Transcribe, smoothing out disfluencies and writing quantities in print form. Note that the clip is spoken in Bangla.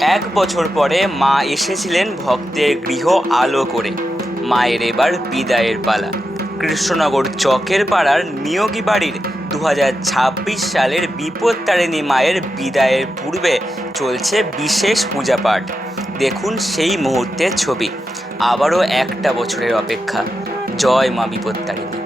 এক বছর পরে মা এসেছিলেন ভক্তের গৃহ আলো করে। মায়ের এবার বিদায়ের পালা। কৃষ্ণনগর চকের পাড়ার নিয়োগী বাড়ির 2026 সালের বিপত্তারিণী মায়ের বিদায়ের পূর্বে চলছে বিশেষ পূজাপাঠ। দেখুন সেই মুহূর্তের ছবি। আবারও একটা বছরের অপেক্ষা। জয় মা বিপত্তারিণী।